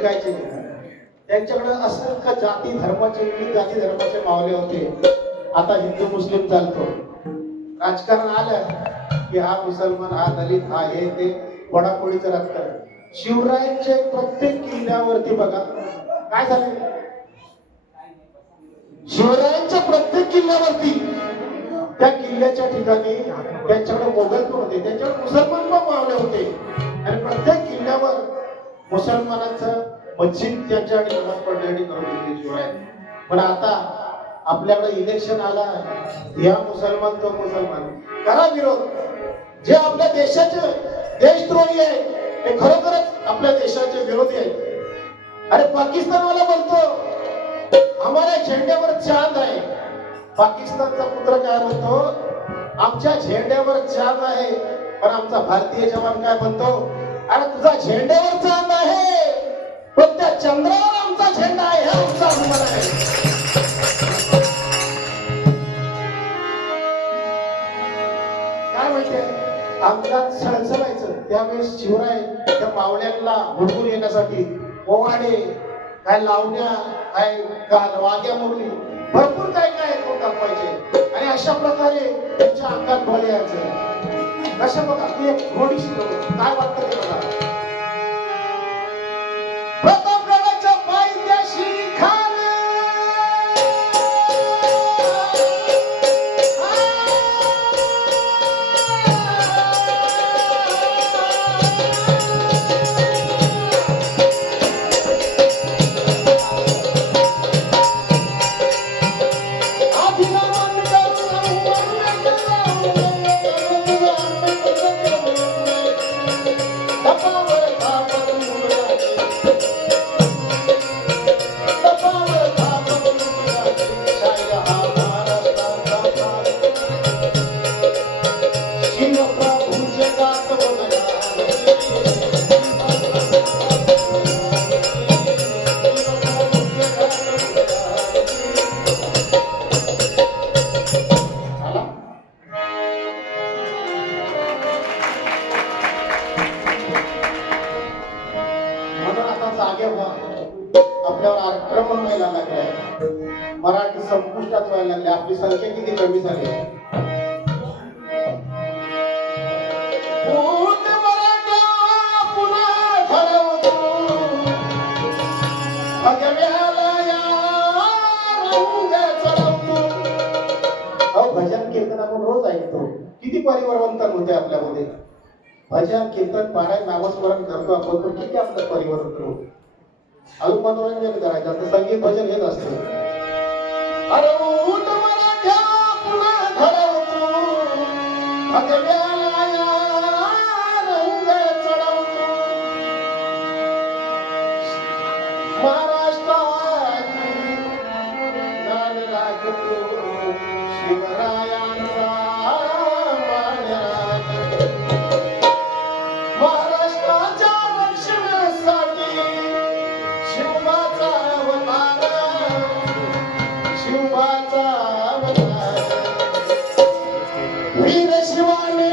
टिकायचे नाही. त्यांच्याकडे असंख्य जाती धर्माचे विविध जाती धर्माचे मावले होते. आता हिंदू मुस्लिम चालतो. राजकारण आलं की हा मुसलमान, हा दलित, हा हे ते फोडाफोडीचं राजकारण. शिवरायांच्या प्रत्येक किल्ल्यावरती बघा काय झाले. शिवरायांच्या प्रत्येक किल्ल्यावरती त्या किल्ल्याच्या ठिकाणी त्यांच्याकडे मोगल पण होते, त्यांच्याकडे मुसलमान पण मावले होते. आणि प्रत्येक किल्ल्यावर मुसलमानांचं मस्जिद त्यांच्याकडे नमाज पडण्यासाठी करून घेतली शिवरायांनी. पण आता आपल्याकडे इलेक्शन आला, या मुसलमान तो मुसलमान करा विरोध. जे आपल्या देशाचे देशद्रोही आहे ते खरोखरच आपल्या देशाचे विरोधी आहे. अरे पाकिस्तानवाला बोलतो हमारे झेंड्यावर चांद आहे. पाकिस्तानचा पुत्र काय म्हणतो, आमच्या झेंड्यावर चांद आहे. पण आमचा भारतीय जवान काय म्हणतो, अरे तुझा झेंड्यावर चांद आहे पण त्या चंद्रावर आमचा झेंडा आहे, हा आमचा अभिमान आहे. काय माहितीये, अंगात सळसळायचं. त्यावेळेस शिवराय त्या मावळ्यांना हुडकून येण्यासाठी पोवाडे, काय लावण्या, काय वाग्या मुरली, भरपूर काय काय करून दाखवायचे. आणि अशा प्रकारे त्यांच्या अंगात बळ यायचं. कशा बघा ती एक थोडीशी काय वाटतं ते बघा. प्रतापगडाच्या पायथ्याशी खान आपल्यावर आक्रमण व्हायला लागले, मराठी संपुष्टात व्हायला लागले. आपली संख्या किती कमी झाली. भजन कीर्तन आपण रोज ऐकतो, किती परिवर्तन होते आपल्यामध्ये. भजन कीर्तन पारायण नामस्मरण करतो आपण, पण किती आपलं परिवर्तन होतं. अजून मनोरंजन करायचं असतं, संगीत भजन हेच असतं. अरे उठ मराठ्या पुन्हा घडवतो, भगव्याला रंग चढवतो. महाराष्ट्रात गाण लागतो शिवरायांचा मान्यात. महाराष्ट्राच्या रक्षणासाठी शिवबाचा अवतार, वीर शिवाने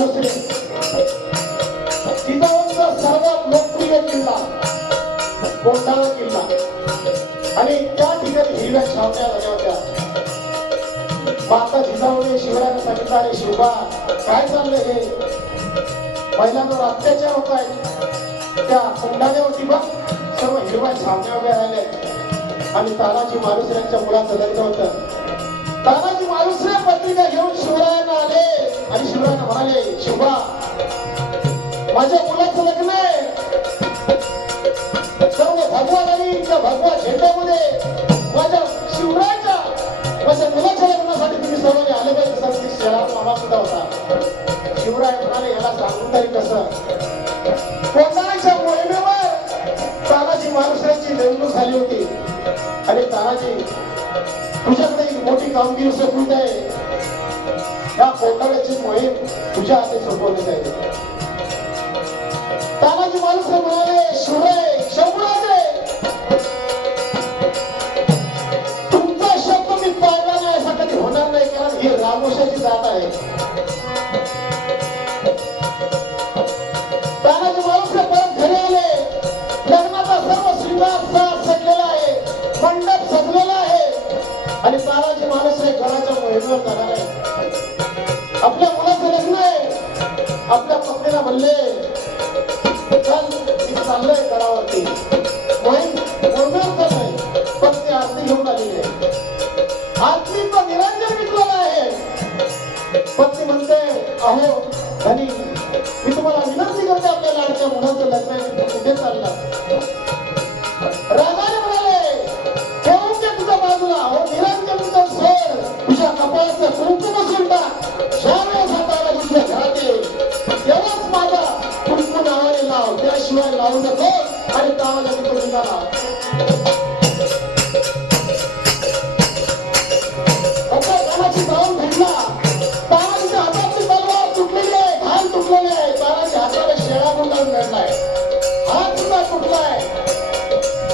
मालुसरे जिजाऊंचा सर्वात लोकप्रिय किल्ला कोंढाणा किल्ला आणि त्या ठिकाणी हिरव्या छावण्या झाल्या होत्या. माता जिजाऊने शिवरायांना सांगितलं, अरे शिवबा काय चाललंय हे, महिलांवर अत्याचार होत आहे. त्या कोंढाण्यावरती बघ सर्व हिरव्या छावण्या वगैरे राहिल्या. आणि तानाजी मालुसऱ्यांच्या मुलाचं लग्न होतं. तानाजी मालुसरे पत्रिका घेऊन शिवरायांना आले आणि शिवरायांना म्हणाले, शिवबा माझ्या मुलाचं लग्न आहे. सर्व भगवा आणि त्या भगवा झेंड्यामध्ये माझ्या शिवरायाच्या माझ्या मुलाच्या लग्नासाठी तुम्ही सर्वांनी आले पाहिजे. सर शहरात मामा सुद्धा होता. शिवराय म्हणाले, याला सांगून तरी कसं. कोंढाण्याच्या मोहिमेवर तानाजी मालुसऱ्यांची नेमणूक झाली होती. आणि तानाजी तुझ्याकडे एक मोठी कामगिरी सोपवत आहे. या कोंढाण्याची मोहीम तुझ्या हाती सोपवली जाईल. तानाजी मालुसरे म्हणाले, शिवराय शंभूराजे तुमचा शब्द मी पाळला नाही असा कधी होणार नाही, कारण ही रामोशाची जात आहे. तानाजी मालुसरे परत घरी आले. लग्नाचा सर्व श्रींगार सजलेला आहे, मंडप सजलेला आहे. आणि तानाजी मालुसरे घराच्या मोहिमेवर जाणार आहे. आपल्या मुलाचं लग्न आहे. आपल्या पत्नीला म्हणले, चल मी चाललोय घरावरती. मोहिमेवर चाललंय. पत्नी आरती घेऊन आलेली आहे. आरतीचा निरंजन विकलेला आहे. पत्नी म्हणते, अहो धनी मी तुम्हाला विनंती करते, आपल्या लाडक्या मुलाचं लग्न आहे, कुठे चालला. राजाने म्हणाले, ठेवून घे तुझ्या बाजूला. अहो निरंजन सोड, तुझ्या कपाळाचं कुंकुम बसून टाक. ज्यावेळेस हाताला तुझ्या घरात येईल तेव्हाच माझा कुंकू नावाने लाव, त्याशिवाय लावू नको. आणि तावाला मी तो निघाला. तानाजी जाऊन भेटला. तानाजीच्या हातातली तलवार तुटलेली आहे, घाल तुटलेली आहे. तानाजी हाताला शेळा गुंडाळून भेटलाय, हात सुद्धा तुटलाय.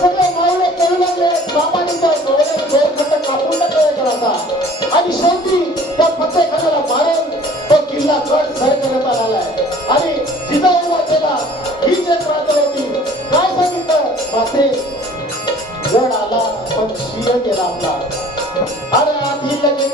सगळे मावळे करू लागले. बाबांनी त्या डोळ्यात दोन खंड कापून टाकले घराचा. आणि शेवटी त्या फत्तेखान्याला मारून तो किल्ला कट सर करण्यात आलाय. आणि जिजाऊ मातेला ही जे प्रार्थना होती, काय सांगितलं, माते गड आला पण शिय गेला आपला. अरे आधी लगेच